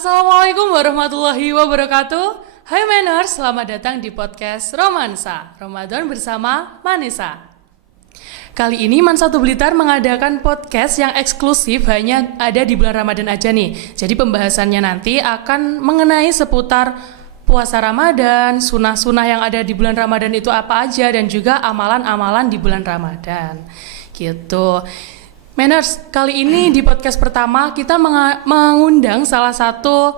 Assalamualaikum warahmatullahi wabarakatuh. Hai Manners, selamat datang di podcast Romansa Ramadan bersama Manisa. Kali ini Man1 Blitar mengadakan podcast yang eksklusif hanya ada di bulan Ramadan aja nih. Jadi pembahasannya nanti akan mengenai seputar puasa Ramadan, sunah-sunah yang ada di bulan Ramadan itu apa aja, dan juga amalan-amalan di bulan Ramadan. Gitu. Manners, kali ini di podcast pertama kita mengundang salah satu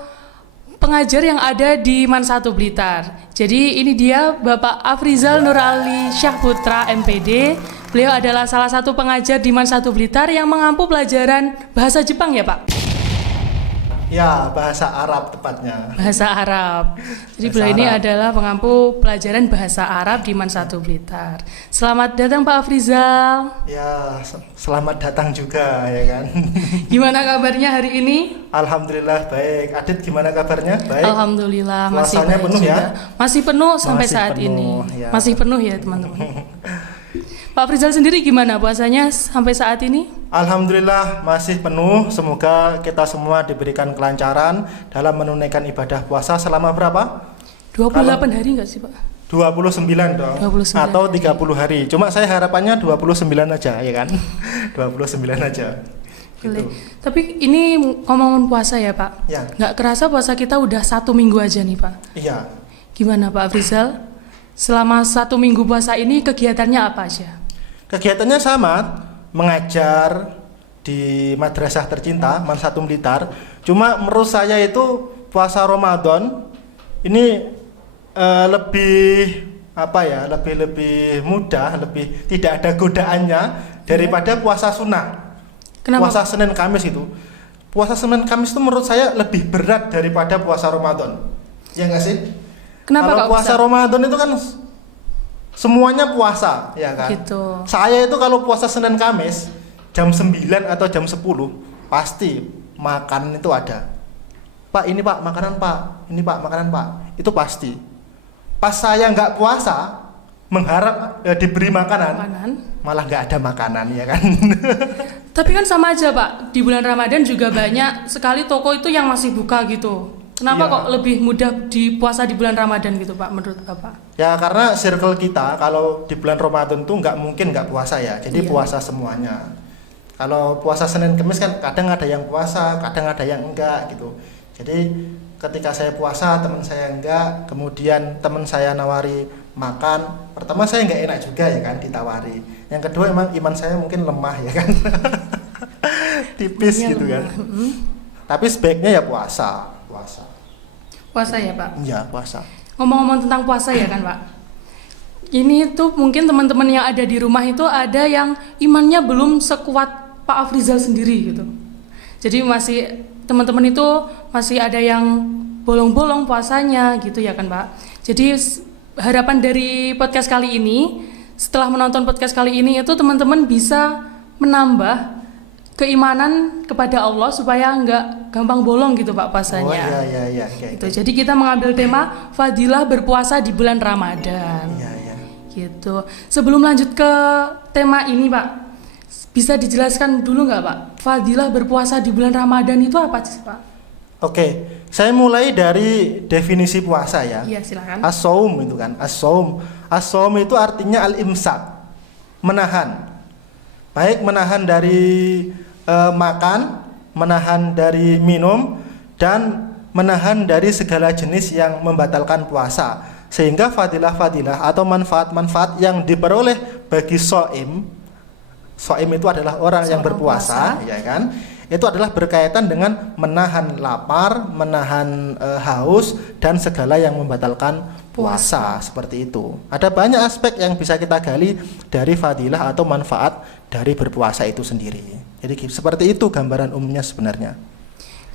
pengajar yang ada di Man1 Blitar. Jadi ini dia Bapak Afrizal Nurali Syahputra MPD. Beliau adalah salah satu pengajar di Man1 Blitar yang mengampu pelajaran bahasa Jepang ya Pak? Ya, bahasa Arab tepatnya. Bahasa Arab. Jadi beliau ini adalah pengampu pelajaran bahasa Arab di Man1 Blitar. Selamat datang Pak Afrizal. Ya, selamat datang juga ya kan. Gimana kabarnya hari ini? Alhamdulillah baik. Adit gimana kabarnya? Baik. Alhamdulillah masih Puasanya baik penuh juga. ya? Masih penuh sampai Masih saat penuh, ini. ya. Masih penuh ya teman-teman. Pak Afrizal sendiri gimana puasanya sampai saat ini? Alhamdulillah masih penuh. Semoga kita semua diberikan kelancaran dalam menunaikan ibadah puasa selama berapa? 28 hari enggak sih Pak? 29 dong. 29 atau 30 hari. Cuma saya harapannya 29 aja ya kan. 29 aja. Boleh. Gitu. Tapi ini ngomongin puasa ya Pak? Ya. Nggak kerasa puasa kita udah 1 minggu aja nih Pak. Iya. Gimana Pak Afrizal? Selama 1 minggu puasa ini kegiatannya apa aja? Kegiatannya sama, mengajar di madrasah tercinta Man1 Blitar. Cuma menurut saya itu puasa Ramadan ini lebih apa ya, lebih mudah, lebih tidak ada godaannya daripada puasa sunnah. Kenapa? Puasa Senin Kamis itu. Puasa Senin Kamis itu menurut saya lebih berat daripada puasa Ramadan. Ya enggak sih? Kenapa Kalau kok puasa bisa? Ramadan itu kan semuanya puasa, ya kan? Gitu. Saya itu kalau puasa Senin Kamis jam 9 atau jam 10 pasti makan itu ada. Pak, ini Pak, makanan Pak. Ini Pak, makanan Pak. Itu pasti. Pas saya nggak puasa, mengharap diberi makanan, malah nggak ada makanan, ya kan? Tapi kan sama aja Pak, di bulan Ramadan juga banyak sekali toko itu yang masih buka gitu. Kenapa Iya. kok lebih mudah puasa di bulan Ramadan gitu Pak, menurut Bapak? Ya karena circle kita kalau di bulan Ramadan tuh nggak mungkin nggak puasa ya. Jadi Iya. puasa semuanya. Kalau puasa Senin Kamis kan kadang ada yang puasa, kadang ada yang enggak gitu. Jadi ketika saya puasa teman saya enggak, kemudian teman saya nawari makan, pertama saya nggak enak juga ya kan ditawari. Yang kedua emang iman saya mungkin lemah ya kan. Tipis Imannya gitu kan. lemah. Tapi sebaiknya ya puasa. Puasa ya Pak? Ya puasa. Ngomong-ngomong tentang puasa ya kan Pak, ini tuh mungkin teman-teman yang ada di rumah itu ada yang imannya belum sekuat Pak Afrizal sendiri gitu. Jadi masih teman-teman itu masih ada yang bolong-bolong puasanya gitu ya kan Pak. Jadi harapan dari podcast kali ini, setelah menonton podcast kali ini itu teman-teman bisa menambah keimanan kepada Allah supaya nggak gampang bolong gitu Pak puasanya. Oh iya. Gitu. Jadi kita mengambil tema fadilah berpuasa di bulan Ramadan. Iya. Gitu. Sebelum lanjut ke tema ini Pak, bisa dijelaskan dulu nggak Pak? Fadilah berpuasa di bulan Ramadan itu apa sih Pak? Oke, saya mulai dari definisi puasa ya. Iya silakan. As-saum itu kan, as-saum. As-saum itu artinya al-imsak, menahan. Baik menahan dari makan, menahan dari minum, dan menahan dari segala jenis yang membatalkan puasa. Sehingga fadilah-fadilah atau manfaat-manfaat yang diperoleh bagi shaim itu adalah orang yang berpuasa, ya kan? Itu adalah berkaitan dengan menahan lapar, menahan haus, dan segala yang membatalkan puasa. Seperti itu. Ada banyak aspek yang bisa kita gali dari fadilah atau manfaat dari berpuasa itu sendiri. Jadi seperti itu gambaran umumnya sebenarnya.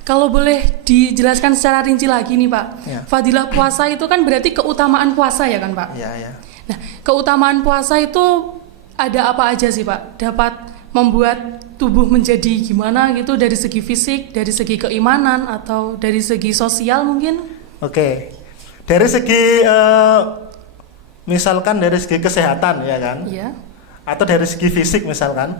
Kalau boleh dijelaskan secara rinci lagi nih Pak, Ya. fadilah puasa itu kan berarti keutamaan puasa ya kan Pak? Ya. Nah, keutamaan puasa itu ada apa aja sih Pak? Dapat membuat tubuh menjadi gimana gitu dari segi fisik, dari segi keimanan, atau dari segi sosial mungkin? Oke. Dari segi misalkan dari segi kesehatan ya kan? Iya. Atau dari segi fisik misalkan.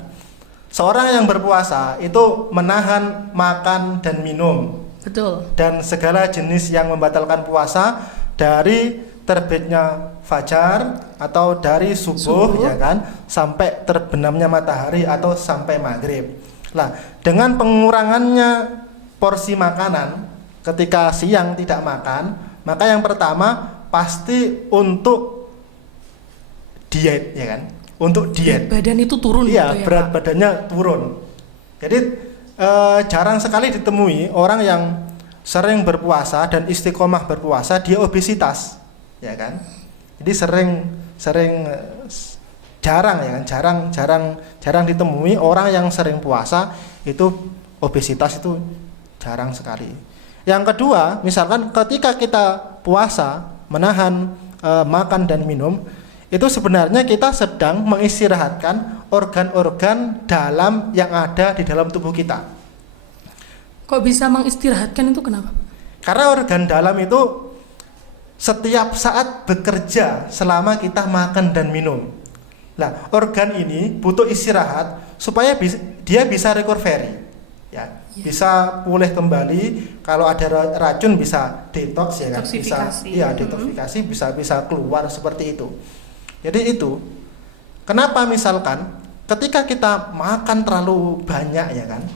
Seorang yang berpuasa itu menahan makan dan minum Betul. Dan segala jenis yang membatalkan puasa dari terbitnya fajar atau dari subuh, ya kan, sampai terbenamnya matahari atau sampai maghrib. Nah, dengan pengurangannya porsi makanan ketika siang tidak makan, maka yang pertama pasti untuk diet, ya kan, untuk diet. Badan itu turun Iya, gitu ya, berat Pak? badannya turun. Jadi jarang sekali ditemui orang yang sering berpuasa dan istiqomah berpuasa dia obesitas, ya kan. Jadi jarang, ya kan, jarang ditemui orang yang sering puasa itu obesitas, itu jarang sekali. Yang kedua, misalkan ketika kita puasa menahan makan dan minum, itu sebenarnya kita sedang mengistirahatkan organ-organ dalam yang ada di dalam tubuh kita. Kok bisa mengistirahatkan itu kenapa? Karena organ dalam itu setiap saat bekerja selama kita makan dan minum. Nah, organ ini butuh istirahat supaya dia bisa recovery, ya, bisa pulih kembali. Kalau ada racun bisa detox, ya kan, detoksifikasi, bisa keluar seperti itu. Jadi itu kenapa misalkan ketika kita makan terlalu banyak, ya kan,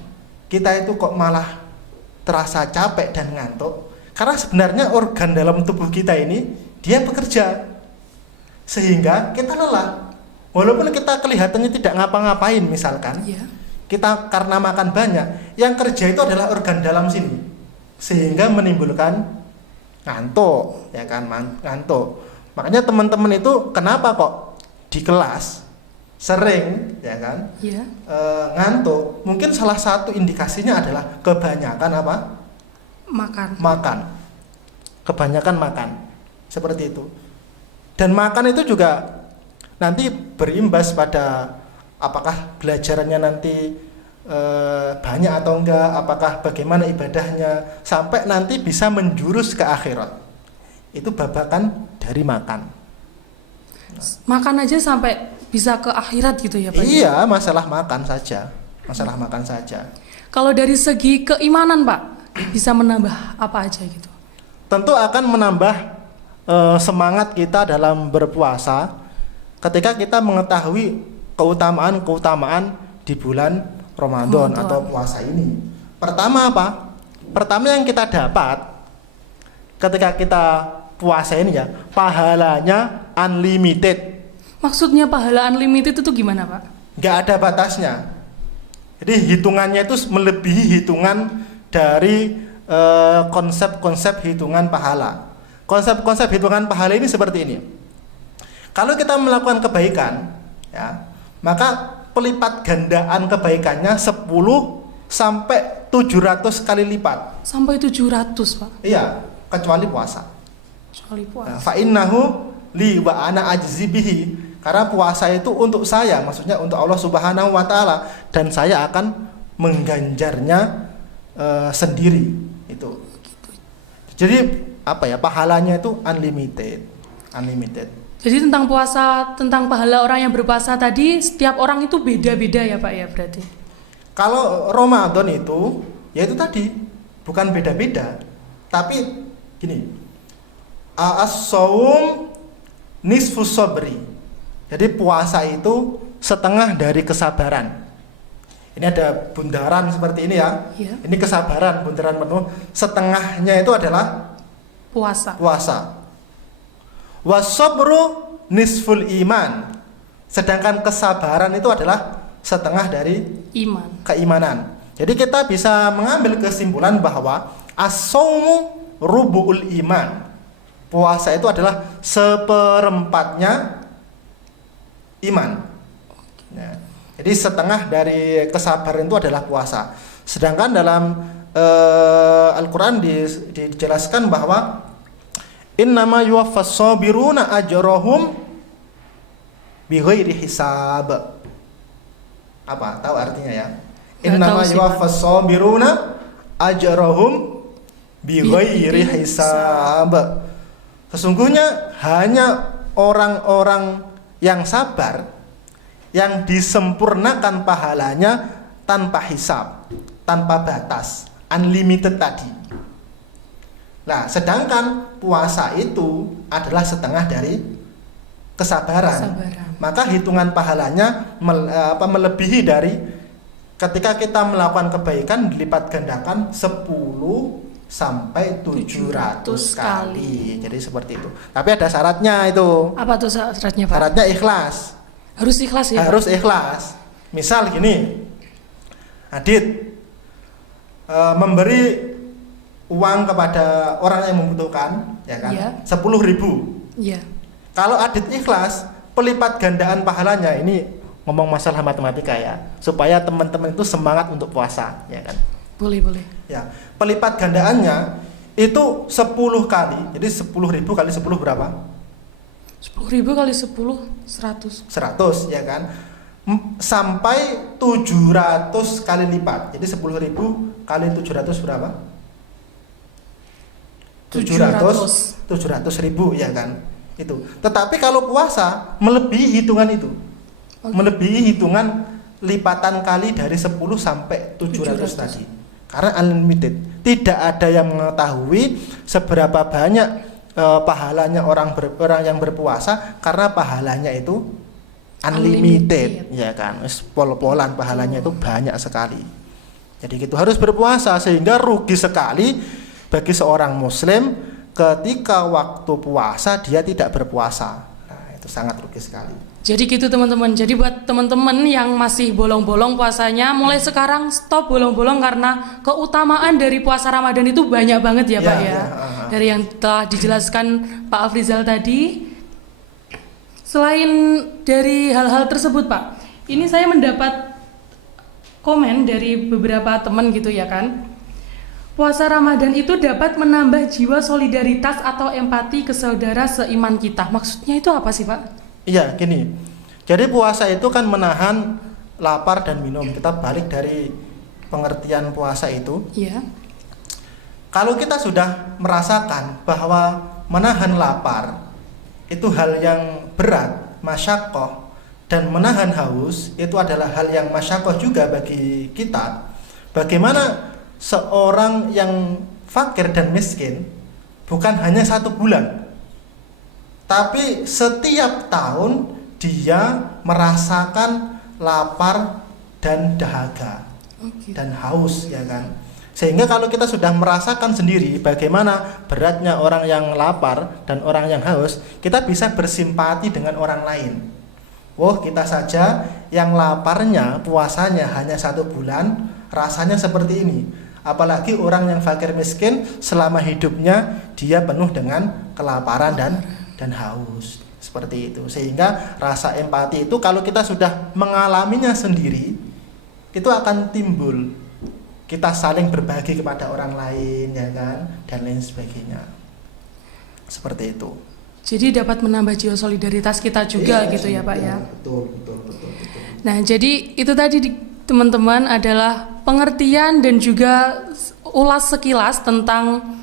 kita itu kok malah terasa capek dan ngantuk. Karena sebenarnya organ dalam tubuh kita ini dia bekerja sehingga kita lelah. Walaupun kita kelihatannya tidak ngapa-ngapain misalkan, kita karena makan banyak, yang kerja itu adalah organ dalam sini, sehingga menimbulkan ngantuk, ya kan, ngantuk. Makanya teman-teman itu kenapa kok di kelas sering, ya kan, ngantuk? Mungkin salah satu indikasinya adalah kebanyakan apa? Makan. Kebanyakan makan. Seperti itu. Dan makan itu juga nanti berimbas pada apakah belajarannya nanti banyak atau enggak, apakah bagaimana ibadahnya, sampai nanti bisa menjurus ke akhirat. Itu babakan dari makan. Makan aja sampai bisa ke akhirat gitu ya, Pak? Iya, masalah makan saja. Kalau dari segi keimanan, Pak, bisa menambah apa aja gitu? Tentu akan menambah semangat kita dalam berpuasa ketika kita mengetahui keutamaan di bulan Ramadan atau puasa ini. Pertama apa? Pertama yang kita dapat ketika kita puasa ini, ya, pahalanya unlimited. Maksudnya pahala unlimited itu gimana, Pak? Nggak ada batasnya. Jadi hitungannya itu melebihi hitungan dari konsep-konsep hitungan pahala. Konsep-konsep hitungan pahala ini seperti ini. Kalau kita melakukan kebaikan, ya, maka pelipat gandaan kebaikannya 10 sampai 700 kali lipat. Sampai 700, Pak? Iya, kecuali puasa. Fa innahu li wa ana ajzi bihi. Karena puasa itu untuk saya, maksudnya untuk Allah Subhanahu wa taala, dan saya akan mengganjarnya sendiri itu. Jadi apa ya, pahalanya itu unlimited. Jadi tentang puasa, tentang pahala orang yang berpuasa tadi, setiap orang itu beda-beda ya, Pak, ya, berarti. Kalau Ramadan itu, ya itu tadi, bukan beda-beda, tapi gini, as-shaum nisfus sabri. Jadi puasa itu setengah dari kesabaran. Ini ada bundaran seperti ini, ya. Ini kesabaran, bundaran penuh. Setengahnya itu adalah puasa. Was-sabru nisful iman. Sedangkan kesabaran itu adalah setengah dari keimanan. Jadi kita bisa mengambil kesimpulan bahwa as-shaumu rubu'ul iman. Puasa itu adalah seperempatnya iman. Ya. Jadi setengah dari kesabaran itu adalah puasa. Sedangkan dalam Al-Quran dijelaskan bahwa innama yuwaffas sabiruna ajrahum bighairi hisab. Apa? Tahu artinya, ya? Innama yuwaffas sabiruna ajrahum bighairi hisab. Sesungguhnya hanya orang-orang yang sabar yang disempurnakan pahalanya tanpa hisab, tanpa batas, unlimited tadi. Nah, sedangkan puasa itu adalah setengah dari kesabaran. Maka hitungan pahalanya melebihi dari ketika kita melakukan kebaikan dilipat gandakan 10 sampai 700 kali. Jadi seperti itu. Tapi ada syaratnya itu. Apa tuh syaratnya, Pak? Syaratnya ikhlas. Harus ikhlas ya? Harus ikhlas. Misal gini, Adit memberi uang kepada orang yang membutuhkan, ya kan? Iya. 10.000. Iya. Kalau Adit ikhlas, pelipat gandaan pahalanya, ini ngomong masalah matematika ya, supaya teman-teman itu semangat untuk puasa, ya kan? Boleh. Ya, pelipat gandaannya itu 10 kali. Jadi 10.000 kali 10 berapa? 10.000 kali 10 100. 100, ya kan? Sampai 700 kali lipat. Jadi 10.000 kali 700 berapa? 700.000, ya kan? Itu. Tetapi kalau puasa melebihi hitungan itu. Okay. Melebihi hitungan lipatan kali dari 10 sampai 700 tadi. Karena unlimited. Tidak ada yang mengetahui seberapa banyak pahalanya orang yang berpuasa, karena pahalanya itu unlimited. Ya kan? Pol-polan pahalanya itu banyak sekali. Jadi gitu, harus berpuasa, sehingga rugi sekali bagi seorang muslim ketika waktu puasa dia tidak berpuasa. Nah, itu sangat rugi sekali. Jadi gitu teman-teman. Jadi buat teman-teman yang masih bolong-bolong puasanya, mulai sekarang stop bolong-bolong, karena keutamaan dari puasa Ramadan itu banyak banget ya, Pak ya. Dari yang telah dijelaskan Pak Afrizal tadi. Selain dari hal-hal tersebut, Pak, ini saya mendapat komen dari beberapa teman gitu ya kan. Puasa Ramadan itu dapat menambah jiwa solidaritas atau empati ke saudara seiman kita. Maksudnya itu apa sih, Pak? Iya, gini. Jadi puasa itu kan menahan lapar dan minum. Kita balik dari pengertian puasa itu. Iya. Kalau kita sudah merasakan bahwa menahan lapar itu hal yang berat, masyaqqah, dan menahan haus itu adalah hal yang masyaqqah juga bagi kita. Bagaimana seorang yang fakir dan miskin bukan hanya 1 bulan, tapi setiap tahun dia merasakan lapar dan dahaga dan haus, ya kan? Sehingga kalau kita sudah merasakan sendiri bagaimana beratnya orang yang lapar dan orang yang haus, kita bisa bersimpati dengan orang lain. Oh, kita saja yang laparnya puasanya hanya 1 bulan, rasanya seperti ini. Apalagi orang yang fakir miskin selama hidupnya dia penuh dengan kelaparan dan haus. Seperti itu. Sehingga rasa empati itu kalau kita sudah mengalaminya sendiri, itu akan timbul. Kita saling berbagi kepada orang lain, ya kan, dan lain sebagainya. Seperti itu. Jadi dapat menambah jiwa solidaritas kita juga gitu ya, Pak ya. Betul. Nah, jadi itu tadi teman-teman adalah pengertian dan juga ulas sekilas tentang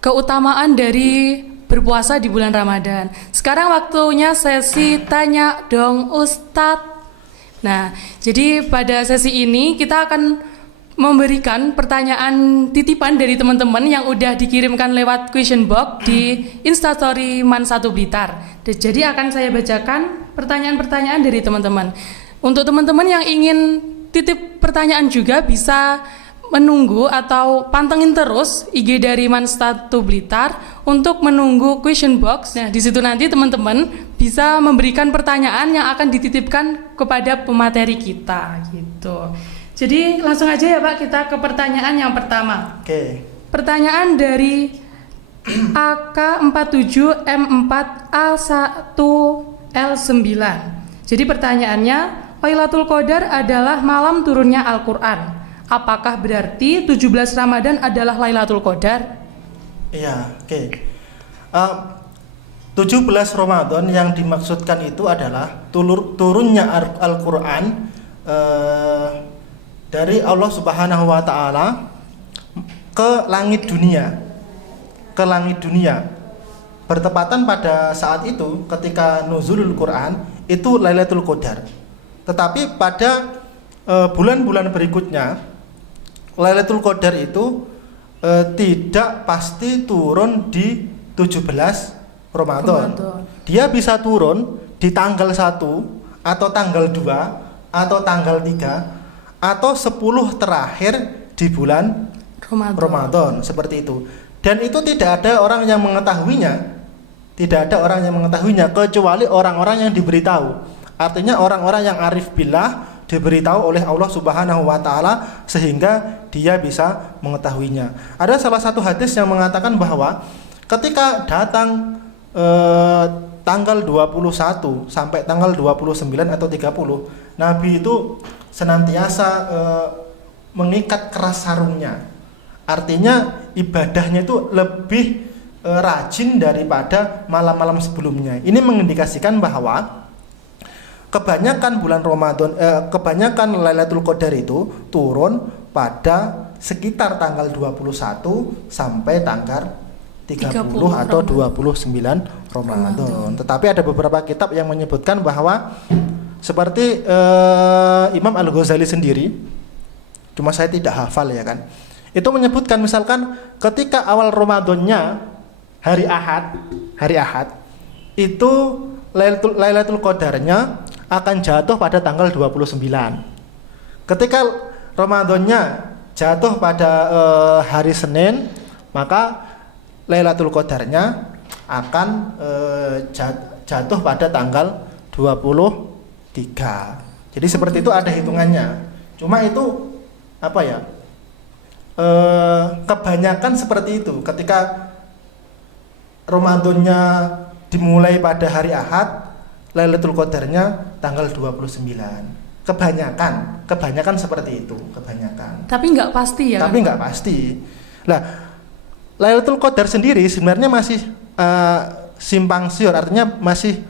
keutamaan dari berpuasa di bulan Ramadan. Sekarang waktunya sesi tanya dong Ustadz. Nah, jadi pada sesi ini kita akan memberikan pertanyaan titipan dari teman-teman yang udah dikirimkan lewat question box di Instastory Man1 Blitar. Jadi akan saya bacakan pertanyaan-pertanyaan dari teman-teman. Untuk teman-teman yang ingin titip pertanyaan juga bisa menunggu atau pantengin terus IG dari Man1 Blitar untuk menunggu question box. Nah, di situ nanti teman-teman bisa memberikan pertanyaan yang akan dititipkan kepada pemateri kita gitu. Jadi langsung aja ya Pak, kita ke pertanyaan yang pertama. Oke. Pertanyaan dari AK47M4A1L9. Jadi pertanyaannya, Lailatul Qadar adalah malam turunnya Al-Quran. Apakah berarti 17 Ramadan adalah Lailatul Qadar? Iya, oke. 17 Ramadan yang dimaksudkan itu adalah turunnya Al-Quran dari Allah Subhanahu wa taala ke langit dunia. Bertepatan pada saat itu ketika nuzulul Quran itu Lailatul Qadar. Tetapi pada bulan-bulan berikutnya Lailatul Qadar itu tidak pasti turun di 17 Ramadan. Dia bisa turun di tanggal 1 atau tanggal 2 atau tanggal 3 atau 10 terakhir di bulan Ramadan seperti itu. Dan itu tidak ada orang yang mengetahuinya. Tidak ada orang yang mengetahuinya kecuali orang-orang yang diberitahu. Artinya orang-orang yang arif billah diberitahu oleh Allah Subhanahu wa taala sehingga dia bisa mengetahuinya. Ada salah satu hadis yang mengatakan bahwa ketika datang tanggal 21 sampai tanggal 29 atau 30, Nabi itu senantiasa mengikat keras sarungnya. Artinya ibadahnya itu lebih rajin daripada malam-malam sebelumnya. Ini mengindikasikan bahwa kebanyakan bulan Ramadan, kebanyakan Lailatul Qadar itu turun pada sekitar tanggal 21 sampai tanggal 30 atau 29 Ramadan. Tetapi ada beberapa kitab yang menyebutkan bahwa seperti Imam Al-Ghazali sendiri, cuma saya tidak hafal ya kan, itu menyebutkan misalkan ketika awal Ramadannya hari Ahad itu Lailatul Qadarnya akan jatuh pada tanggal 29. Ketika Ramadannya jatuh pada hari Senin, maka Lailatul Qadarnya akan jatuh pada tanggal 23. Jadi seperti itu ada hitungannya. Cuma itu apa ya? Kebanyakan seperti itu. Ketika Ramadannya dimulai pada hari Ahad, Lailatul Qadarnya tanggal 29. Kebanyakan seperti itu, kebanyakan. Tapi nggak pasti ya. Tapi nggak pasti. Lah, Lailatul Qadar sendiri sebenarnya masih simpang siur, artinya masih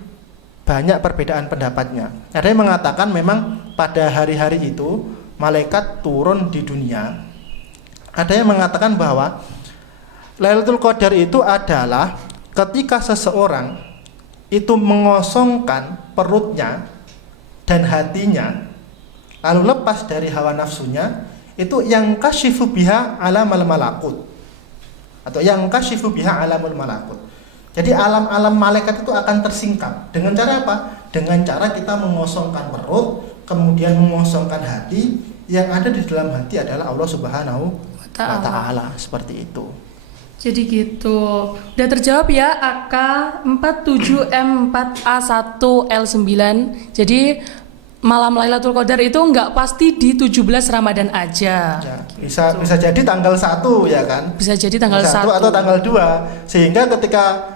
banyak perbedaan pendapatnya. Ada yang mengatakan memang pada hari-hari itu malaikat turun di dunia. Ada yang mengatakan bahwa Lailatul Qadar itu adalah ketika seseorang itu mengosongkan perutnya dan hatinya, lalu lepas dari hawa nafsunya, itu yang kasyifu biha alamal malakut, atau yang kasyifu biha alamul malakut. Jadi alam-alam malaikat itu akan tersingkap. Dengan cara apa? Dengan cara kita mengosongkan perut, kemudian mengosongkan hati. Yang ada di dalam hati adalah Allah Subhanahu wa ta'ala. Seperti itu. Jadi gitu. Udah terjawab ya AK 47M4A1L9. Jadi malam Lailatul Qadar itu nggak pasti di 17 Ramadan aja. Ya, bisa jadi tanggal 1 ya kan? Bisa jadi tanggal 1 atau tanggal 2. Sehingga ketika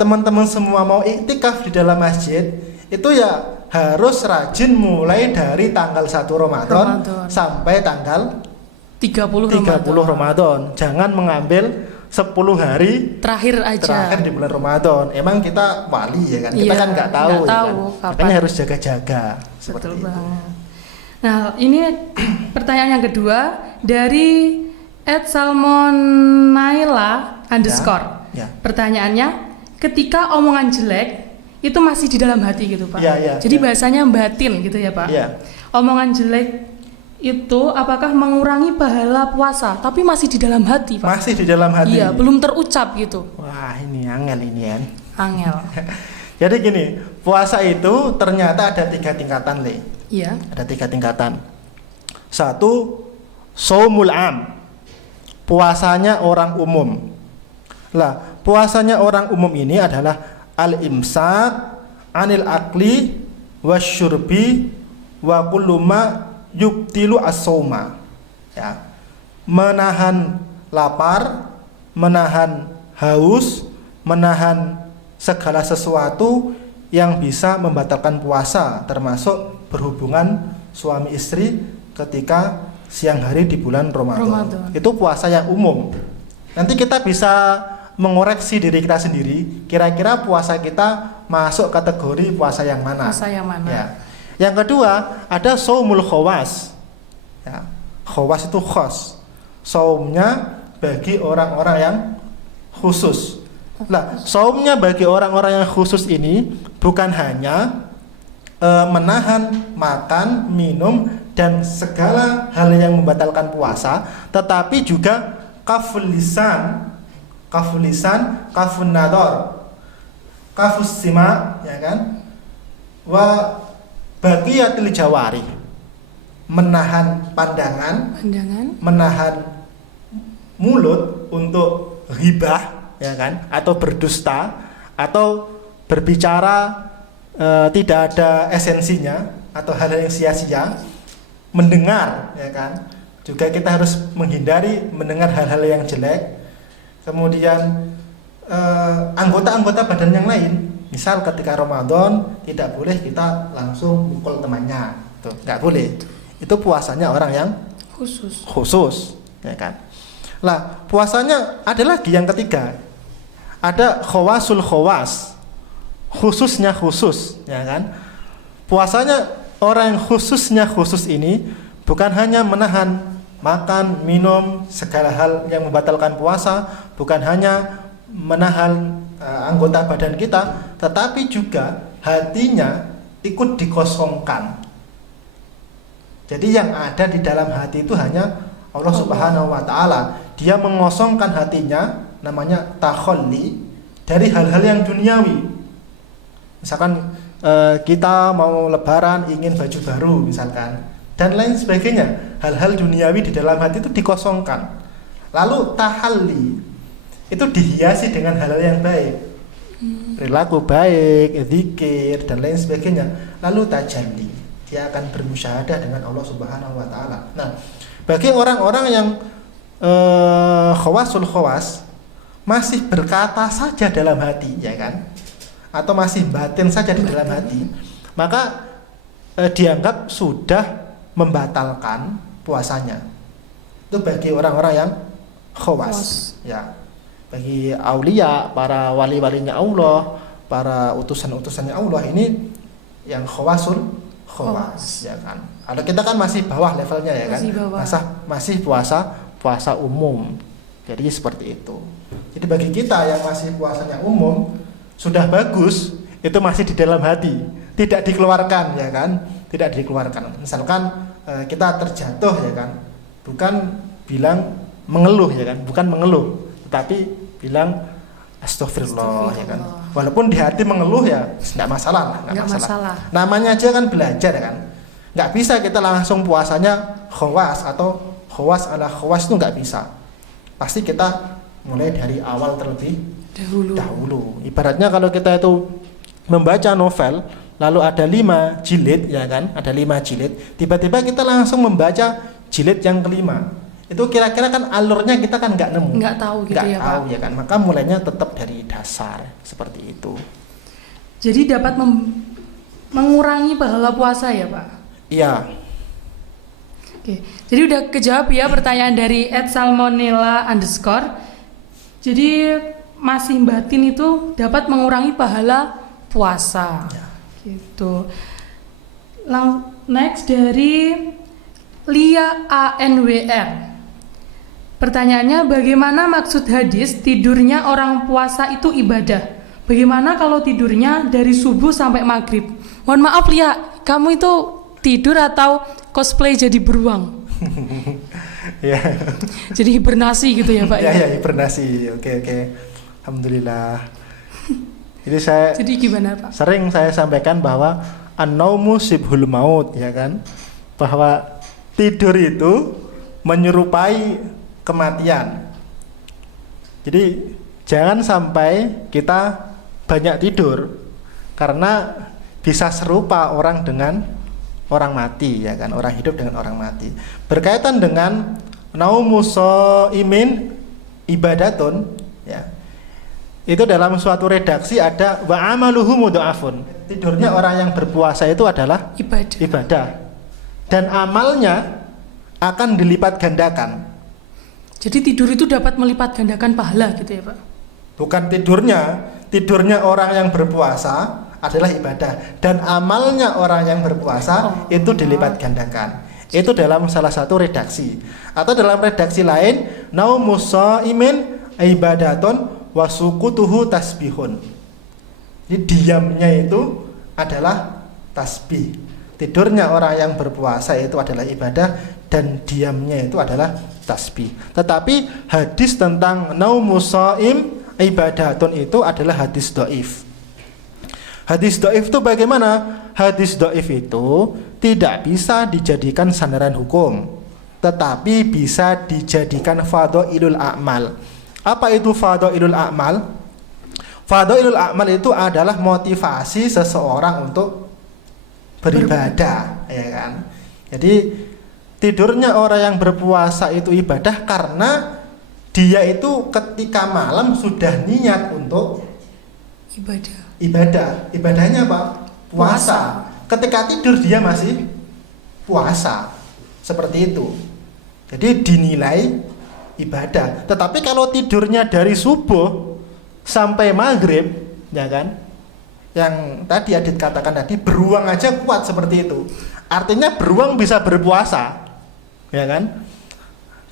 teman-teman semua mau iktikaf di dalam masjid, itu ya harus rajin mulai dari tanggal 1 Ramadan sampai tanggal 30 Ramadan. Jangan mengambil 10 hari terakhir di bulan Ramadan. Emang kita wali ya kan? Kita kan nggak tahu ya kan? Makanya harus jaga-jaga. Betul banget. Nah, ini pertanyaan yang kedua dari @salmonaila_. Ya. Pertanyaannya, ketika omongan jelek itu masih di dalam hati gitu Pak. Jadi bahasanya batin gitu ya Pak. Ya. Omongan jelek itu apakah mengurangi pahala puasa, tapi masih di dalam hati Pak? Masih di dalam hati. Iya, belum terucap gitu. Wah, ini angel ini ya. Angel. Jadi gini, puasa itu ternyata ada 3 tingkatan, Le. Iya. Ada 3 tingkatan. 1, shaumul am. Puasanya orang umum. Lah, puasanya orang umum ini adalah al-imsak anil akli wasyurbi wa kullu ma yubtilu as-sauma. Ya. Menahan lapar, menahan haus, menahan segala sesuatu yang bisa membatalkan puasa, termasuk berhubungan suami istri ketika siang hari di bulan Ramadan. Itu puasa yang umum. Nanti kita bisa mengoreksi diri kita sendiri, kira-kira puasa kita masuk kategori puasa yang mana. Ya. Yang kedua, ada shaumul khawas. Ya. Khawas itu khos. Saumnya bagi orang-orang yang khusus. Nah, saumnya bagi orang-orang yang khusus ini bukan hanya menahan makan, minum dan segala hal yang membatalkan puasa, tetapi juga kaful lisan, kafun nador, kafus sima, ya kan? Wa baqiyatil jawari, menahan pandangan, menahan mulut untuk ghibah, ya kan? Atau berdusta, atau berbicara tidak ada esensinya, atau hal yang sia-sia. Mendengar, ya kan? Juga kita harus menghindari mendengar hal-hal yang jelek. Kemudian anggota-anggota badan yang lain, misal ketika Ramadan tidak boleh kita langsung mukul temannya, tuh nggak boleh. Itu puasanya orang yang khusus, ya kan. Lah puasanya ada lagi yang ketiga, ada khawasul khawas, khususnya khusus, ya kan. Puasanya orang yang khususnya khusus ini bukan hanya menahan makan, minum, segala hal yang membatalkan puasa, bukan hanya menahan anggota badan kita, tetapi juga hatinya ikut dikosongkan. Jadi yang ada di dalam hati itu hanya Allah Subhanahu wa taala. Dia mengosongkan hatinya, namanya takhalli, dari hal-hal yang duniawi. Misalkan kita mau lebaran ingin baju baru misalkan, dan lain sebagainya, hal-hal duniawi di dalam hati itu dikosongkan. Lalu tahalli itu dihiasi dengan hal-hal yang baik, perilaku baik, zikir dan lain sebagainya. Lalu tajalli, dia akan bermusyahadah dengan Allah Subhanahu wa taala. Nah, bagi orang-orang yang khawasul khawas, masih berkata saja dalam hati, ya kan, atau masih batin saja di dalam hati, maka dianggap sudah membatalkan puasanya. Itu bagi orang-orang yang khawas, ya. Bagi aulia, para wali-walinya Allah, para utusan-utusannya Allah, ini yang khawasul khawas, ya kan. Kalau kita kan masih bawah levelnya, ya kan, masih puasa umum. Jadi seperti itu. Jadi bagi kita yang masih puasanya umum, sudah bagus, itu masih di dalam hati, tidak dikeluarkan, ya kan, tidak dikeluarkan. Misalkan kita terjatuh, ya kan, bukan bilang mengeluh, ya kan, bukan mengeluh, tetapi bilang astagfirullah, ya kan. Walaupun di hati mengeluh, ya nggak masalah, nggak masalah. Namanya aja kan belajar, ya kan. Nggak bisa kita langsung puasanya khawas atau khawas ala khawas, itu nggak bisa. Pasti kita mulai dari awal terlebih dahulu. Ibaratnya kalau kita itu membaca novel, lalu ada 5 jilid, ya kan, ada 5 jilid, tiba-tiba kita langsung membaca jilid yang kelima, itu kira-kira kan alurnya kita kan nggak nemu, nggak tahu gitu, nggak ya tahu, Pak. ya kan, maka mulainya tetap dari dasar seperti itu. Jadi dapat mengurangi pahala puasa, ya Pak? Iya. Oke, jadi udah kejawab ya pertanyaan dari @salmonella_. Jadi masih batin itu dapat mengurangi pahala puasa, Ya. gitu. Next dari Lia ANWR. Pertanyaannya, bagaimana maksud hadis tidurnya orang puasa itu ibadah? Bagaimana kalau tidurnya dari subuh sampai maghrib? Mohon maaf Lia, kamu itu tidur atau cosplay jadi beruang? Ya. Jadi hibernasi gitu ya Pak? Ya, hibernasi. Oke. Alhamdulillah. Jadi gimana Pak? Sering saya sampaikan bahwa an-naumu sibhul maut, ya kan? Bahwa tidur itu menyerupai kematian. Jadi jangan sampai kita banyak tidur, karena bisa serupa orang dengan orang mati, ya kan, orang hidup dengan orang mati. Berkaitan dengan naumusoimin ibadatun, ya, itu dalam suatu redaksi ada wa amaluhu mudha'afun. Tidurnya orang yang berpuasa itu adalah ibadah, dan amalnya akan dilipat gandakan. Jadi tidur itu dapat melipat gandakan pahala gitu ya Pak? Bukan tidurnya orang yang berpuasa adalah ibadah, dan amalnya orang yang berpuasa itu dilipat gandakan. Itu dalam salah satu redaksi. Atau dalam redaksi lain, naumusoimin ibadatun wasukutuhu tasbihun. Jadi diamnya itu adalah tasbih. Tidurnya orang yang berpuasa itu adalah ibadah, dan diamnya itu adalah tasbih. Tetapi hadis tentang naumus shaim ibadatun itu adalah hadis dhaif. Hadis dhaif itu bagaimana? Hadis dhaif itu tidak bisa dijadikan sandaran hukum, tetapi bisa dijadikan fadhailul a'mal. Apa itu fadhailul a'mal? Fadhailul a'mal itu adalah motivasi seseorang untuk beribadah, ya kan? Jadi tidurnya orang yang berpuasa itu ibadah karena dia itu ketika malam sudah niat untuk ibadah. Ibadahnya apa? Puasa. Ketika tidur dia masih puasa. Seperti itu. Jadi dinilai ibadah. Tetapi kalau tidurnya dari subuh sampai maghrib, ya kan? Yang tadi Adit katakan tadi, beruang aja kuat seperti itu. Artinya beruang bisa berpuasa. Ya kan?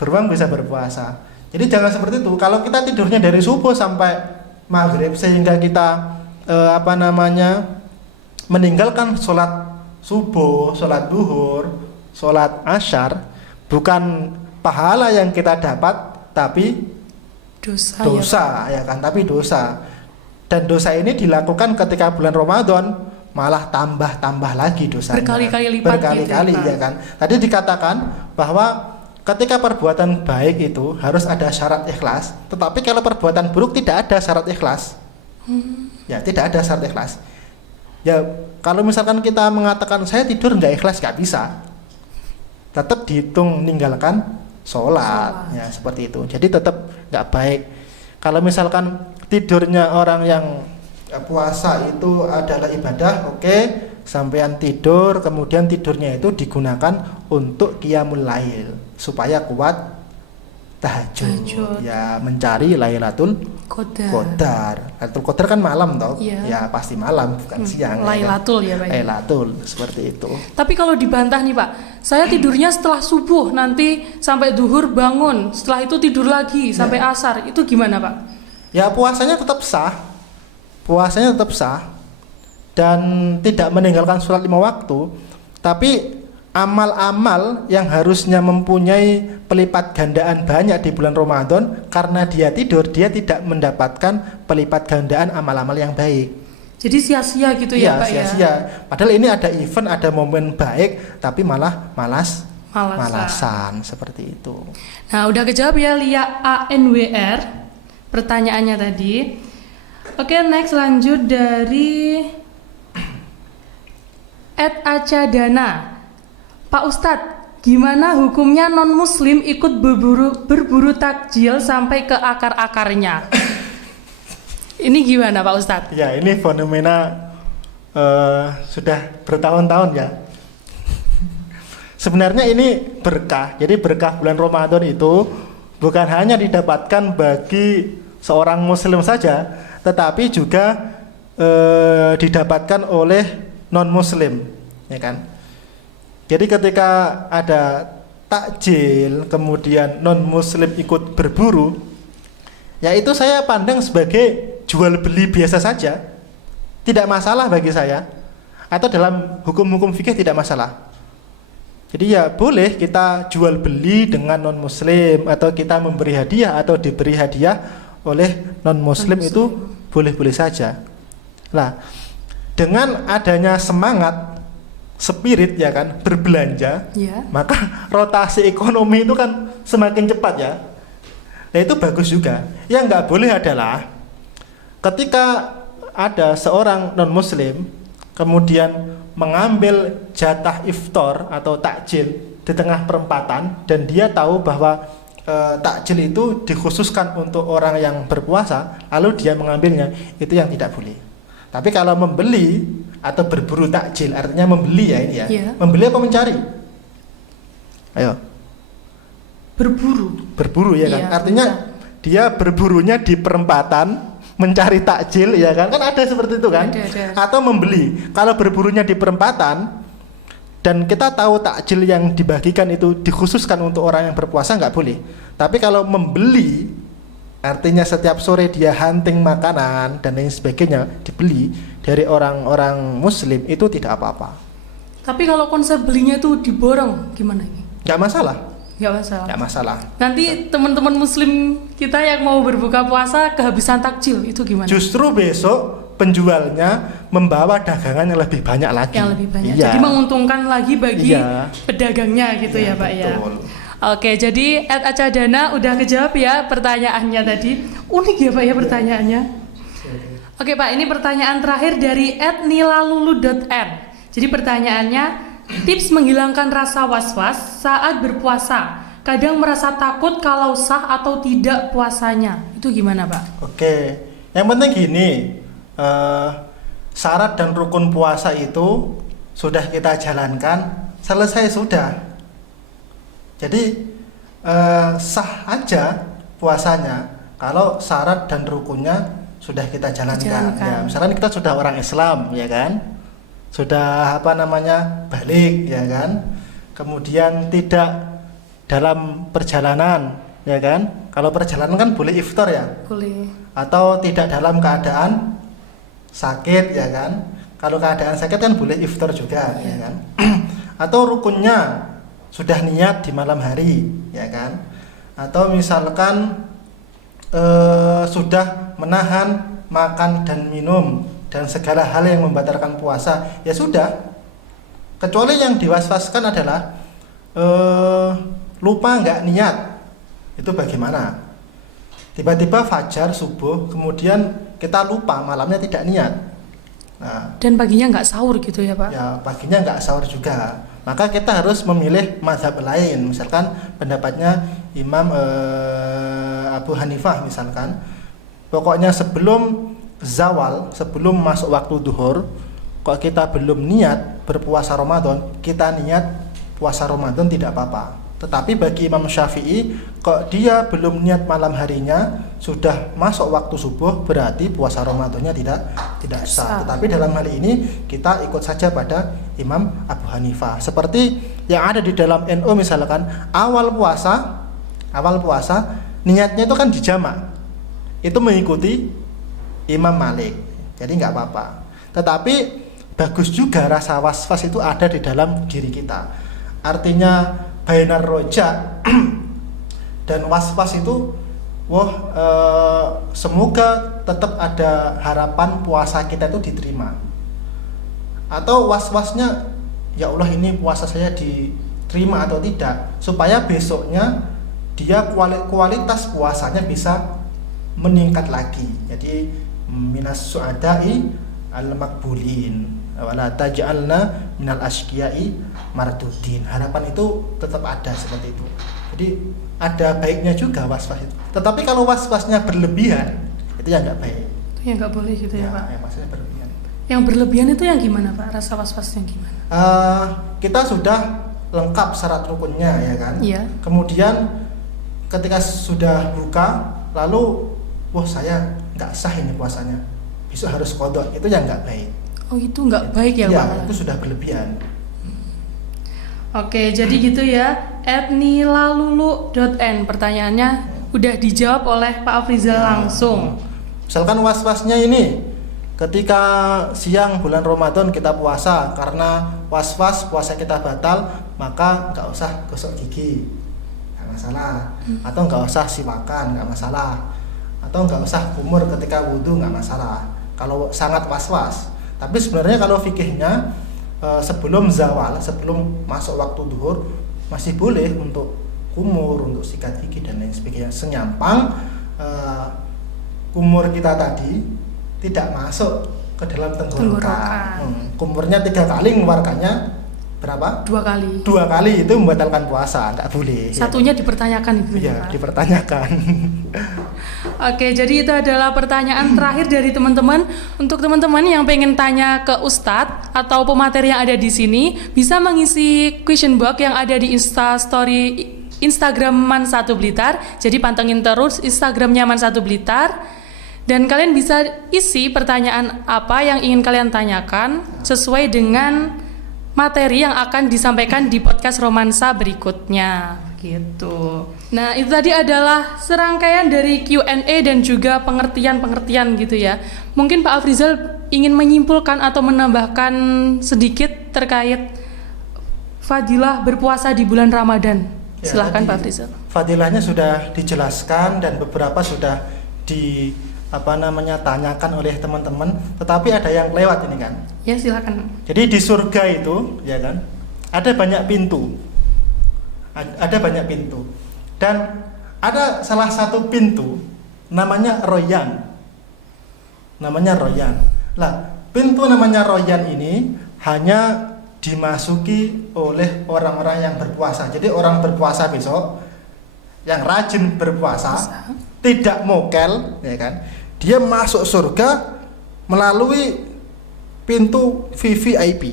Beruang bisa berpuasa. Jadi jangan seperti itu. Kalau kita tidurnya dari subuh sampai maghrib sehingga kita meninggalkan sholat subuh, sholat duhur, sholat asyar, bukan pahala yang kita dapat, tapi dosa ya kan? Tapi dosa. Dan dosa ini dilakukan ketika bulan Ramadan, malah tambah lagi dosanya. Berkali-kali lipat. Berkali-kali ya kan? Tadi dikatakan bahwa ketika perbuatan baik itu harus ada syarat ikhlas, tetapi kalau perbuatan buruk tidak ada syarat ikhlas. Ya, tidak ada syarat ikhlas. Ya, kalau misalkan kita mengatakan saya tidur nggak ikhlas, nggak bisa. Tetap dihitung meninggalkan sholat. Ya, seperti itu. Jadi tetap nggak baik. Kalau misalkan tidurnya orang yang puasa itu adalah ibadah, oke, sampean tidur, kemudian tidurnya itu digunakan untuk qiyamul lail supaya kuat tahajud. Ya, mencari Lailatul Qadar. Lailatul Qadar kan malam toh? Ya pasti malam, bukan siang. Lailatul ya, Pak. Lailatul, seperti itu. Tapi kalau dibantah nih, Pak, saya tidurnya setelah subuh, nanti sampai duhur bangun, setelah itu tidur lagi sampai asar, itu gimana, Pak? Ya, puasanya tetap sah. Puasanya tetap sah dan tidak meninggalkan sholat 5 waktu, tapi amal-amal yang harusnya mempunyai pelipat gandaan banyak di bulan Ramadan, karena dia tidur, dia tidak mendapatkan pelipat gandaan amal-amal yang baik. Jadi sia-sia gitu ya, Pak, sia-sia. Ya? Padahal ini ada event, ada momen baik, tapi malah malasan seperti itu. Nah, udah kejawab ya Lia ANWR pertanyaannya tadi. Oke, next lanjut dari @acadana. Pak Ustadz, gimana hukumnya non-muslim ikut berburu takjil sampai ke akar-akarnya? Ini gimana Pak Ustadz? Ya, ini fenomena sudah bertahun-tahun ya. Sebenarnya ini berkah. Jadi berkah bulan Ramadan itu bukan hanya didapatkan bagi seorang muslim saja, tetapi juga didapatkan oleh non-muslim, ya kan? Jadi ketika ada takjil, kemudian non-muslim ikut berburu, ya itu saya pandang sebagai jual beli biasa saja, tidak masalah bagi saya, atau dalam hukum-hukum fikih tidak masalah. Jadi ya boleh kita jual beli dengan non-muslim, atau kita memberi hadiah atau diberi hadiah oleh non-muslim, itu boleh-boleh saja. Nah, dengan adanya semangat spirit ya kan berbelanja, maka rotasi ekonomi itu kan semakin cepat ya. Nah, itu bagus juga. Yang nggak boleh adalah ketika ada seorang non-muslim kemudian mengambil jatah iftar atau takjil di tengah perempatan, dan dia tahu bahwa takjil itu dikhususkan untuk orang yang berpuasa, lalu dia mengambilnya, itu yang tidak boleh. Tapi kalau membeli atau berburu takjil, artinya membeli ya ini ya. Membeli apa mencari? Ayo. Berburu ya kan. Artinya dia berburunya di perempatan mencari takjil ya kan. Kan ada seperti itu kan? Ada. Atau membeli. Kalau berburunya di perempatan dan kita tahu takjil yang dibagikan itu dikhususkan untuk orang yang berpuasa, nggak boleh. Tapi kalau membeli, artinya setiap sore dia hunting makanan dan lain sebagainya, dibeli dari orang-orang muslim, itu tidak apa-apa. Tapi kalau konsep belinya itu diborong, gimana ini? Nggak masalah. Nggak masalah. Nggak masalah. Nanti teman-teman muslim kita yang mau berbuka puasa kehabisan takjil itu gimana? Justru besok penjualnya membawa dagangan yang lebih banyak lagi. Yang lebih banyak. Iya. Jadi menguntungkan lagi bagi Iya. pedagangnya gitu ya, Pak ya. betul. Oke, jadi @acadana udah kejawab ya pertanyaannya tadi. Unik ya Pak ya pertanyaannya. Oke Pak, ini pertanyaan terakhir dari @nilalulu.n. Jadi pertanyaannya, tips menghilangkan rasa was-was saat berpuasa. Kadang merasa takut kalau sah atau tidak puasanya. Itu gimana Pak? Oke, yang penting gini, syarat dan rukun puasa itu sudah kita jalankan, selesai sudah. Jadi sah aja puasanya kalau syarat dan rukunnya sudah kita jalankan. Ya, misalkan kita sudah orang Islam, ya kan, sudah balik, ya kan, kemudian tidak dalam perjalanan, ya kan. Kalau perjalanan kan boleh iftar ya, Boleh. atau tidak dalam keadaan sakit, ya kan. Kalau keadaan sakit kan boleh iftar juga, ya kan. Atau rukunnya sudah niat di malam hari, ya kan. Atau misalkan sudah menahan makan dan minum dan segala hal yang membatalkan puasa, ya sudah. Kecuali yang diwaswaskan adalah lupa nggak niat. Itu bagaimana? Tiba-tiba fajar subuh, kemudian kita lupa, malamnya tidak niat. Nah, Dan paginya nggak sahur gitu ya Pak? ya paginya nggak sahur juga. Maka kita harus memilih mazhab lain. Misalkan pendapatnya Imam Abu Hanifah misalkan. Pokoknya sebelum zawal, sebelum masuk waktu duhur, kok kita belum niat berpuasa Ramadan, kita niat puasa Ramadan tidak apa-apa. Tetapi bagi Imam Syafi'i, kok dia belum niat malam harinya, sudah masuk waktu subuh, berarti puasa Ramadannya tidak sah. Tetapi dalam hal ini kita ikut saja pada Imam Abu Hanifah. Seperti yang ada di dalam NU misalkan, awal puasa niatnya itu kan dijamak. Itu mengikuti Imam Malik. Jadi nggak apa-apa. Tetapi bagus juga rasa was-was itu ada di dalam diri kita. Artinya bainar roja dan was-was itu semoga tetap ada harapan puasa kita itu diterima. Atau was-wasnya, ya Allah ini puasa saya diterima atau tidak, supaya besoknya dia kualitas puasanya bisa meningkat lagi. Jadi minas su'adai al-makbulin wala taj'alna minal asqiyai mardudin. Harapan itu tetap ada seperti itu. Jadi ada baiknya juga was-was itu. Tetapi kalau was-wasnya berlebihan, itu yang nggak baik. Itu yang nggak boleh gitu ya Pak? Yang maksudnya berlebihan. Yang berlebihan itu yang gimana Pak? Rasa was-wasnya gimana? Kita sudah lengkap syarat rukunnya, ya kan? Iya. Kemudian ketika sudah buka, lalu saya nggak sah ini puasanya, besok harus qadha, itu yang nggak baik. Oh itu nggak baik ya Pak? Itu sudah berlebihan. Oke, jadi gitu ya. @nilalulu.n pertanyaannya udah dijawab oleh Pak Afrizal langsung. Misalkan was-wasnya ini, ketika siang bulan Ramadan kita puasa, karena was-was puasa kita batal, maka nggak usah gosok gigi, nggak masalah. Atau nggak usah siwakan, nggak masalah. Atau nggak usah kumur ketika wudhu, nggak masalah. Kalau sangat was-was. Tapi sebenarnya kalau fikihnya sebelum zawal, sebelum masuk waktu duhur, masih boleh untuk kumur, untuk sikat gigi dan lain sebagainya, senyampang kumur kita tadi tidak masuk ke dalam tenggorokan. Kumurnya 3 kali, mengeluarkannya berapa? 2 kali. 2 kali itu membatalkan puasa, nggak boleh. Satunya dipertanyakan itu ya, Pak. dipertanyakan. Oke, jadi itu adalah pertanyaan terakhir dari teman-teman. Untuk teman-teman yang pengen tanya ke Ustadz atau pemateri yang ada di sini, bisa mengisi question box yang ada di Instagram Man1 Blitar. Jadi pantengin terus Instagramnya Man1 Blitar. Dan kalian bisa isi pertanyaan apa yang ingin kalian tanyakan sesuai dengan materi yang akan disampaikan di podcast Romansa berikutnya gitu. Nah, itu tadi adalah serangkaian dari Q&A dan juga pengertian-pengertian gitu ya. Mungkin Pak Afrizal ingin menyimpulkan atau menambahkan sedikit terkait fadilah berpuasa di bulan Ramadan. Silahkan tadi Pak Frizal. Fadilahnya sudah dijelaskan dan beberapa sudah tanyakan oleh teman-teman, tetapi ada yang lewat ini kan. Ya, silakan. Jadi di surga itu, ya kan, ada banyak pintu. Ada banyak pintu. Dan ada salah satu pintu namanya Royan. Namanya Royan. Lah, pintu namanya Royan ini hanya dimasuki oleh orang-orang yang berpuasa. Jadi orang berpuasa besok yang rajin berpuasa, tidak mokel, ya kan? Dia masuk surga melalui pintu VVIP.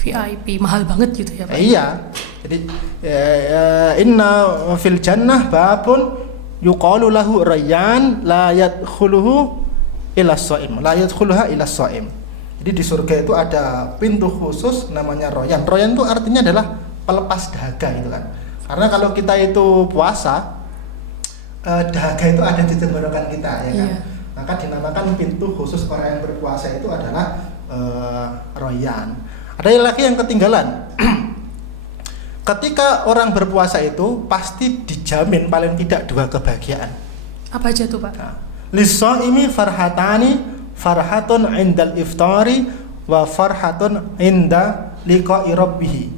VIP mahal banget gitu ya Pak? Iya. Jadi inna fil jannah babun yuqalu lahu rayyan la yadkhuluhu illa shaim. La yadkhuluha illa shaim. Jadi di surga itu ada pintu khusus namanya Royan. Royan itu artinya adalah pelepas dahaga gitu kan. Karena kalau kita itu puasa, dahaga itu ada di tenggorokan kita, ya kan. Iya. Maka dinamakan pintu khusus orang yang berpuasa itu adalah Royan. Ada lagi yang ketinggalan. Ketika orang berpuasa itu pasti dijamin paling tidak 2 kebahagiaan. Apa aja tuh Pak? Lis-shaimi farhatani, farhatun indal iftari wa farhatun inda liqa'i rabbih.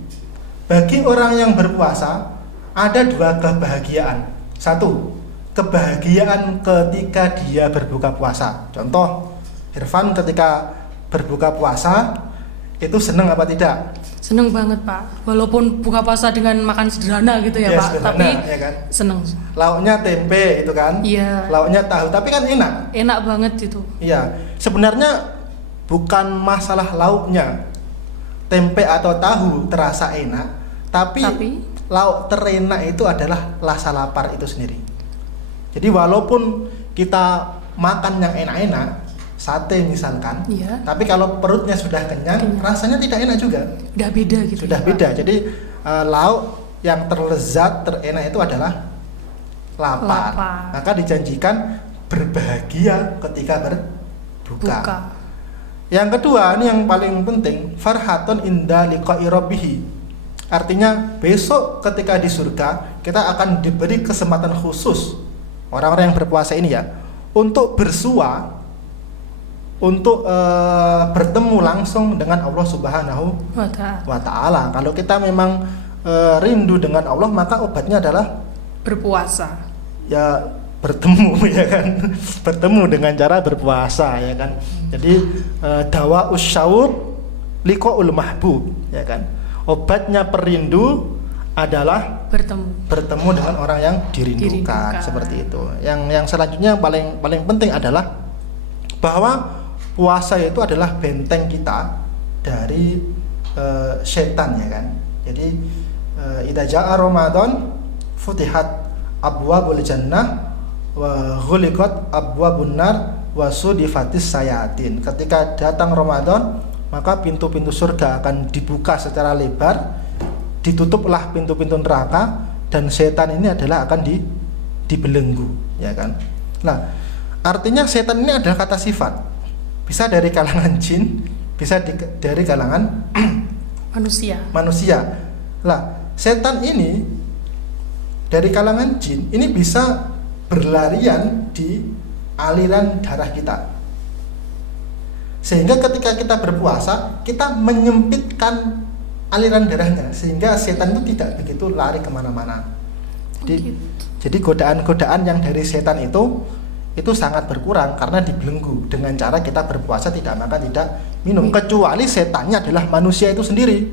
Bagi orang yang berpuasa ada 2 kebahagiaan. 1, kebahagiaan ketika dia berbuka puasa. Contoh, Irfan ketika berbuka puasa itu senang apa tidak? Seneng banget Pak. Walaupun buka puasa dengan makan sederhana gitu ya Pak, Sederhana, tapi ya kan? seneng. Lauknya tempe itu kan? Iya. Lauknya tahu, tapi kan enak. Enak banget itu. Iya, sebenarnya bukan masalah lauknya. Tempe atau tahu terasa enak, tapi lauk terenak itu adalah rasa lapar itu sendiri. Jadi walaupun kita makan yang enak-enak, sate misalkan, iya, tapi kalau perutnya sudah kenyang, rasanya tidak enak juga. Udah beda gitu. Sudah ya, beda. Pak? Jadi lauk yang terlezat, terenak itu adalah lapar. Maka dijanjikan berbahagia ketika berbuka. Buka. Yang kedua, ini yang paling penting, farhatun inda liqa'i rabbih. Artinya besok ketika di surga kita akan diberi kesempatan khusus orang-orang yang berpuasa ini ya untuk bersua, untuk bertemu langsung dengan Allah Subhanahu wa Ta'ala. Kalau kita memang rindu dengan Allah, maka obatnya adalah berpuasa. Ya bertemu ya kan, bertemu dengan cara berpuasa ya kan. Jadi dawa usyauq liqaul mahbub ya kan. Obatnya perindu adalah bertemu dengan orang yang dirindukan. Seperti itu. Yang selanjutnya yang paling penting adalah bahwa puasa itu adalah benteng kita dari setan ya kan. Jadi idza jaa Ramadan futihat abwabul jannah wa ghuliqat abwabun nar wa sudifatis sayatin. Ketika datang Ramadan, maka pintu-pintu surga akan dibuka secara lebar, ditutuplah pintu-pintu neraka, dan setan ini adalah akan dibelenggu ya kan. Nah, artinya setan ini adalah kata sifat. Bisa dari kalangan jin, bisa dari kalangan manusia. Lah, setan ini dari kalangan jin ini bisa berlarian di aliran darah kita. Sehingga ketika kita berpuasa, kita menyempitkan aliran darahnya, sehingga setan itu tidak begitu lari kemana-mana. Jadi godaan-godaan yang dari setan itu sangat berkurang karena dibelenggu dengan cara kita berpuasa, tidak makan, tidak minum, kecuali setannya adalah manusia itu sendiri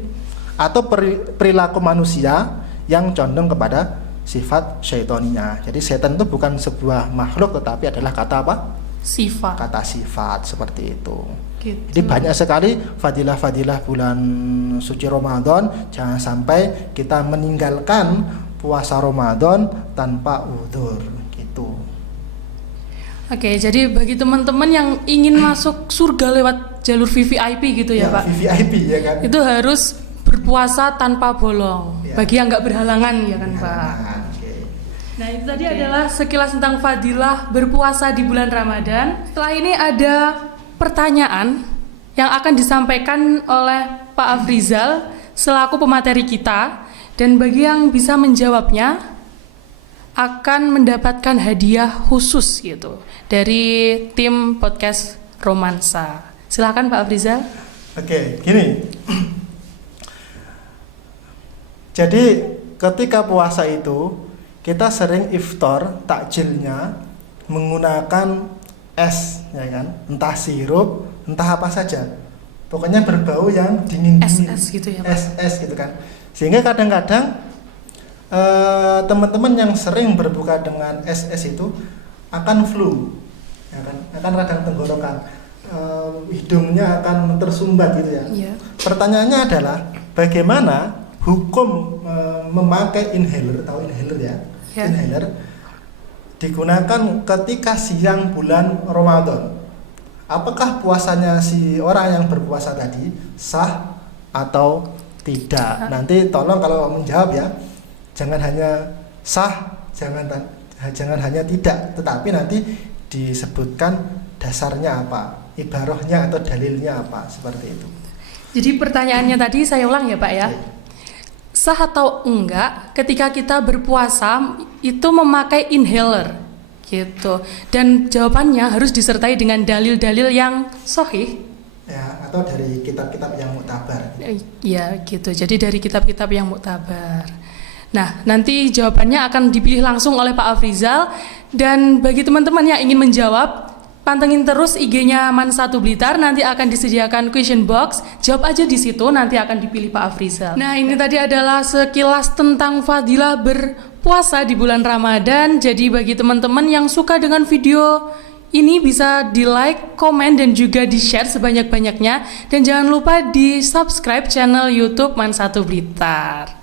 atau perilaku manusia yang condong kepada sifat syaitoninya. Jadi setan itu bukan sebuah makhluk, tetapi adalah kata apa? Sifat. Kata sifat, seperti itu. Gitu. Jadi banyak sekali fadilah-fadilah bulan suci Ramadan. Jangan sampai kita meninggalkan puasa Ramadan tanpa udzur gitu. Oke, jadi bagi teman-teman yang ingin masuk surga lewat jalur VVIP gitu ya, Pak. VVIP ya kan. Itu harus berpuasa tanpa bolong. Ya. Bagi yang nggak berhalangan ya kan, Pak. Okay. Nah, itu tadi adalah sekilas tentang fadilah berpuasa di bulan Ramadan. Setelah ini ada pertanyaan yang akan disampaikan oleh Pak Afrizal selaku pemateri kita, Dan bagi yang bisa menjawabnya akan mendapatkan hadiah khusus gitu dari tim podcast Romansa. Silakan Pak Afrizal. Oke, gini. Jadi ketika puasa itu kita sering iftar takjilnya menggunakan es, ya kan? Entah sirup, entah apa saja. Pokoknya berbau yang dingin-dingin. Es gitu ya Pak. Es gitu kan. Sehingga kadang-kadang teman-teman yang sering berbuka dengan es itu akan flu, ya kan? Akan radang tenggorokan, hidungnya akan tersumbat gitu ya. Iya. Pertanyaannya adalah bagaimana hukum memakai inhaler, tahu inhaler ya? Ya. Inhaler digunakan ketika siang bulan Ramadan. Apakah puasanya si orang yang berpuasa tadi sah atau tidak? Nanti tolong kalau menjawab ya, jangan hanya sah, jangan hanya tidak, tetapi nanti disebutkan dasarnya apa, ibarahnya atau dalilnya apa, seperti itu. Jadi pertanyaannya tadi saya ulang ya Pak ya. Sah atau enggak ketika kita berpuasa itu memakai inhaler gitu. Dan jawabannya harus disertai dengan dalil-dalil yang sahih. Ya, atau dari kitab-kitab yang muktabar. Ya gitu. Jadi dari kitab-kitab yang muktabar. Nah, nanti jawabannya akan dipilih langsung oleh Pak Afrizal. Dan bagi teman-teman yang ingin menjawab, pantengin terus IG-nya Man1 Blitar, nanti akan disediakan question box. Jawab aja di situ, nanti akan dipilih Pak Afrizal. Nah, ini tadi adalah sekilas tentang fadilah berpuasa di bulan Ramadan. Jadi bagi teman-teman yang suka dengan video ini bisa di-like, komen, dan juga di-share sebanyak-banyaknya. Dan jangan lupa di-subscribe channel YouTube Man1 Blitar.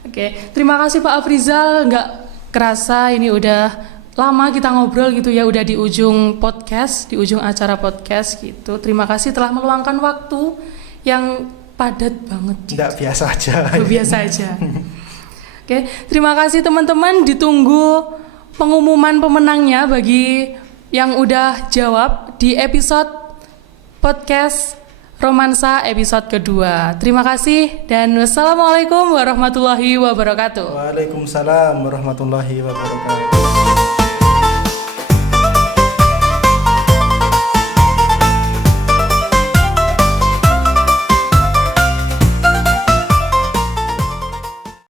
Oke, terima kasih Pak Afrizal. Nggak kerasa ini udah lama kita ngobrol gitu ya, udah di ujung podcast, di ujung acara podcast gitu. Terima kasih telah meluangkan waktu yang padat banget. Tidak biasa aja. Biasa aja. Oke, terima kasih teman-teman. Ditunggu pengumuman pemenangnya bagi yang udah jawab di episode podcast Romansa episode kedua. Terima kasih dan wassalamualaikum warahmatullahi wabarakatuh. Waalaikumsalam warahmatullahi wabarakatuh.